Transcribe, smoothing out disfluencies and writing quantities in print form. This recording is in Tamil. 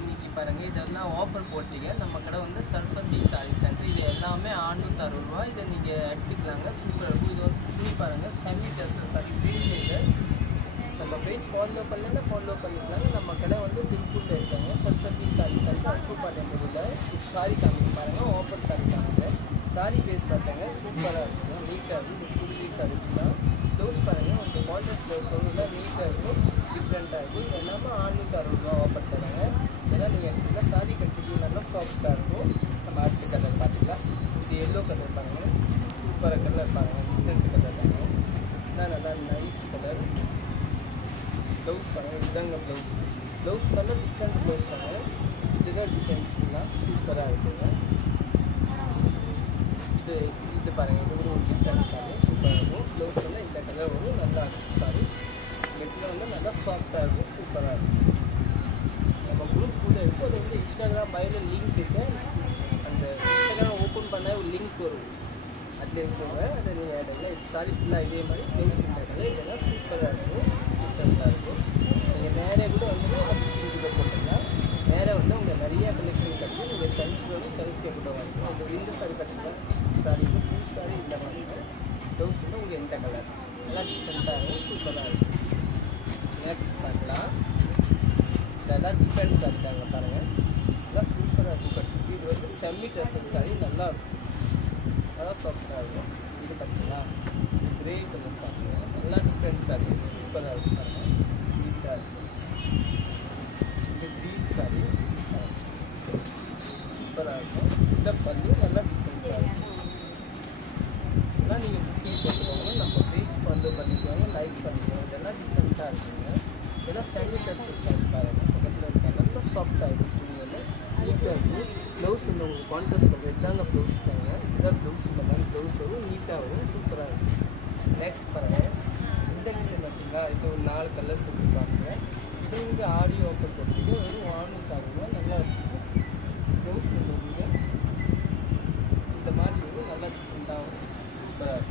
இன்றைக்கி பாருங்கள் இதெல்லாம் ஆஃபர் போட்டிங்க. நம்ம கடை வந்து சரஸ்வதி சாரி சென்டர். இது எல்லாமே 660 ரூபா. இதை நீங்கள் எடுத்துக்கலாங்க. சூப்பராக இருக்கும். இது வந்து துணி பாருங்கள் செமி டெஸ்ட் சாரி ப்ரீமியம். நம்ம பேஜ் ஃபாலோ பண்ணலன்னா ஃபாலோ பண்ணிக்கலாங்க. நம்ம கடை வந்து திருப்பூரில் இருக்காங்க. சரஸ்வதி சாரி சென்டர் அட்டுப்பாளையத்தில் சாரி காமிங்க பாருங்கள். ஆஃபர் சாரி காமிங்க. சாரி பேஸ் பார்த்தாங்க சூப்பராக இருக்கும். நீட்டாக இருக்கும். இது புது சாரி தான். ப்ளவுஸ் பாருங்கள் உங்களுக்கு கான்ட்ராஸ்ட் ப்ளவுஸ் வந்து நீட்டாக இருக்கும். டிஃப்ரெண்ட்டாக இருக்கும். இது எல்லாமே 660 ரூபா ஆஃபர் தராங்க. இதெல்லாம் நீங்கள் எடுத்துக்கலாம். சாரி கட்டிட்டு நல்லா சாஃப்டாக இருக்கும். நம்ம அடுத்த கலர் பார்த்துக்கலாம். இது எல்லோ கலர் பாருங்கள். சூப்பராக கலர் பாருங்கள். டிஃப்ரெண்ட் கலர் பாருங்கள். இதான் நல்லா நைஸ் கலர். ப்ளவுஸ் பாருங்கள். இதுதாங்க blouse. Blouse colour different blouse பாருங்கள். இதுதான் டிசைன்ஸ்லாம் சூப்பராக இருக்குங்க. இது பாருங்கள். இது ஒரு டிஃப்ரெண்ட் சாரி சூப்பராக இருக்கும். ப்ளவுஸ் வந்து இந்த கலர் வந்து நல்லா இருக்கும். சாரி மெட்டீரியல் வந்து நல்லா சாஃப்டாக இருக்கும். சூப்பராக இருக்கும். நம்ம குரூப் கூட இருக்கும். அது வந்து இன்ஸ்டாகிராம் பயோவில் லிங்க் இருக்குது. அந்த இன்ஸ்டாகிராம் ஓப்பன் பண்ணால் ஒரு லிங்க் வரும். அதில் இருக்கவங்க அதை நீங்கள் இடத்துல சாரி ஃபுல்லாக இதே மாதிரி ப்ளவுஸ் இந்த இதெல்லாம் சூப்பராக இருக்கும். டிஃப்ரெண்ட்டாக இருக்கும். நீங்கள் நேரே கூட வந்து இதுக்கு போட்டிங்கன்னா நேராக வந்து உங்கள் நிறைய கலெக்ஷன் கட்டி நீங்கள் சைஸில் வந்து சைஸ்க்கு கூட வாங்கிக்கலாம். அது இந்த சாரி கட்டிக்கலாம். சாரி வந்து ஃபுல் சாரி இந்த மாதிரி ப்ளவுஸ் வந்து உங்களுக்கு எந்த கலர் நல்லா டிஃப்ரெண்ட்டாக இருக்கும். சூப்பராக இருக்கும். நெக்ஸ்ட் பார்க்கலாம். இதெல்லாம் டிஃப்ரெண்ட் சாரி தாங்க பாருங்கள். இதெல்லாம் சூப்பராக இருக்கும். கட்டி இது வந்து செம்மி ட்ரெஸ்ஸிங் சாரி நல்லா இருக்கும். நல்லா சாஃப்டாக இருக்கும். இது பார்த்தீங்களா கிரே கலர் சாரிங்க. நல்லா டிஃப்ரெண்ட் சாரி சூப்பராக இருக்கும் பாருங்கள். நீட்டாக இருக்கும். இது க்ரீன் சாரி சூப்பராக இருக்கும். இந்த பல்லு நல்லா டிஃப்ரெண்ட்டாக இருக்கும். இதெல்லாம் நீங்கள் புக்கிங் போட்டுக்கோங்க. நம்ம பேஜ் ஃபாலோ பண்ணிக்கோங்க. லைக் பண்ணிக்கோங்க. இதெல்லாம் டிஃப்ரெண்ட்டாக இருக்குங்க. இதெல்லாம் செமி டெஸ்ட் சாரி பாருங்கள். பக்கத்தில் இருக்காங்க. நல்லா சாஃப்டாக இருக்கும். துணி வந்து நீட்டாக இருக்கும். ப்ளவுஸ் வந்து உங்களுக்கு கான்ட்ராஸ்ட் கலர் இதாங்க ப்ளவுஸ் பாருங்க. இதுதான் ப்ளவுஸ் பண்ணாங்க. ப்ளவுஸ் வரும் நீட்டாக வரும். சூப்பராக இருக்கும். நெக்ஸ்ட் பாருங்கள். இந்த டிசைன் பார்த்தீங்களா இது ஒரு 4 கலர்ஸ் இருக்காங்க. இது வந்து ஆடியோ ஓப்பன் போட்டுட்டு ஒரு வாங்கிட்டாங்க. நல்லா இருக்கும். ப்ளவுஸ் வந்து இந்த மாதிரி வந்து நல்லா டிஃப்ரெண்ட்டாக வரும். சூப்பராக இருக்கும்.